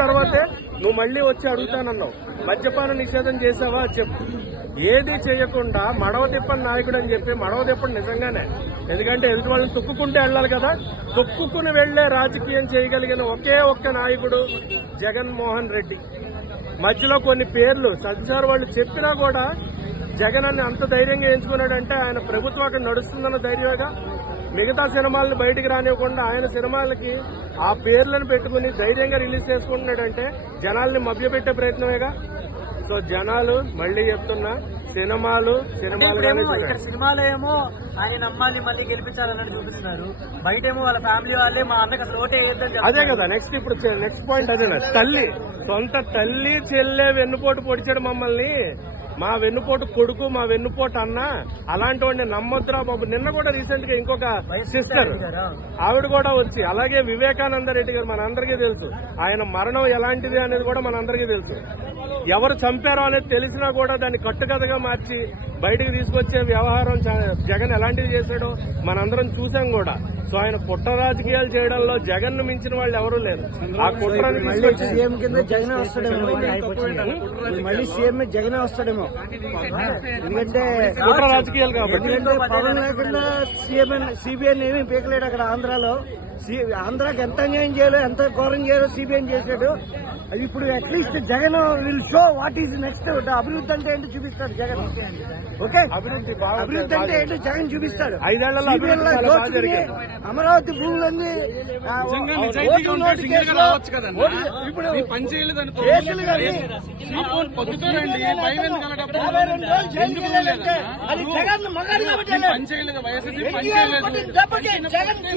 తర్వాతే నువ్వు మళ్ళీ వచ్చి అడుగుతానన్నావు. మద్యపాన నిషేధం చేసావా చెప్పు. ఏది చేయకుండా మడవ తిప్పని నాయకుడు అని చెప్పి మడవ తిప్పని నిజంగానే, ఎందుకంటే ఎదుటి వాళ్ళని తొక్కుకుంటే వెళ్ళాలి కదా. తొక్కుకుని వెళ్లే రాజకీయం చేయగలిగిన ఒకే ఒక్క నాయకుడు జగన్మోహన్ రెడ్డి. మధ్యలో కొన్ని పేర్లు సంచార వాళ్ళు చెప్పినా కూడా జగన్ అన్ని అంత ధైర్యంగా ఎంచుకున్నాడంటే ఆయన ప్రభుత్వం అక్కడ నడుస్తుందన్న ధైర్యంగా మిగతా సినిమాలను బయటికి రానివ్వకుండా ఆయన సినిమాలకి ఆ పేర్లను పెట్టుకుని ధైర్యంగా రిలీజ్ చేసుకుంటున్నాడంటే జనాల్ని మభ్యపెట్టే ప్రయత్నమేగా. సో జనాలు మళ్లీ చెప్తున్నా సినిమాలు సినిమాలో ఏమో ఆయన నమ్మాలి మళ్ళీ గెలిపించాలన్నట్టు చూపిస్తున్నారు, బయట ఏమో వాళ్ళ ఫ్యామిలీ వాళ్ళే మా అన్నకి అసలు ఓటే అదే కదా. నెక్స్ట్ పాయింట్ అదేనా, తల్లి సొంత తల్లి చెల్లె వెన్నుపోటు పొడిచాడు మమ్మల్ని, మా వెన్నుపోటు కొడుకు మా వెన్నుపోటు అన్న, అలాంటి వాడిని నమ్మొద్దురా బాబు. నిన్న కూడా రీసెంట్ గా ఇంకొక సిస్టర్ ఆవిడ కూడా వచ్చి, అలాగే వివేకానంద రెడ్డి గారు మనందరికీ తెలుసు, ఆయన మరణం ఎలాంటిది అనేది కూడా మనందరికీ తెలుసు. ఎవరు చంపారో అనేది తెలిసినా కూడా దాన్ని కట్టుకథగా మార్చి బయటకు తీసుకొచ్చే వ్యవహారం జగన్ ఎలాంటిది చేశాడో మనందరం చూసాం కూడా. సో ఆయన కుట్ర రాజకీయాలు చేయడంలో జగన్ ను మించిన వాళ్ళు ఎవరూ లేరు. ఆ కుట్రని తీసుకొచ్చి సీఎం కింద జగన్ వస్తాడేమో, మళ్ళీ సీఎం జగన్ వస్తాడేమో, ఎందుకంటే కుట్ర రాజకీయాలు కాబట్టి. పవన్ లేకుండా సిబిఐ ఏమీ పీకలేడు అక్కడ ఆంధ్రాలో. ఆంధ్రాకి ఎంత అన్యాయం చేయాలో ఎంత ఘోరం చేయాలో సిబిఐ చేశాడు. అది ఇప్పుడు at least Jagan will show what is next. అభివృద్ధి అంటే ఏంటో చూపిస్తాడు జగన్. ఓకే, అభివృద్ధి అంటే ఏంటో జగన్ చూపిస్తాడు. 5 ఏళ్లలో అమరావతి భూములన్నీ జగన్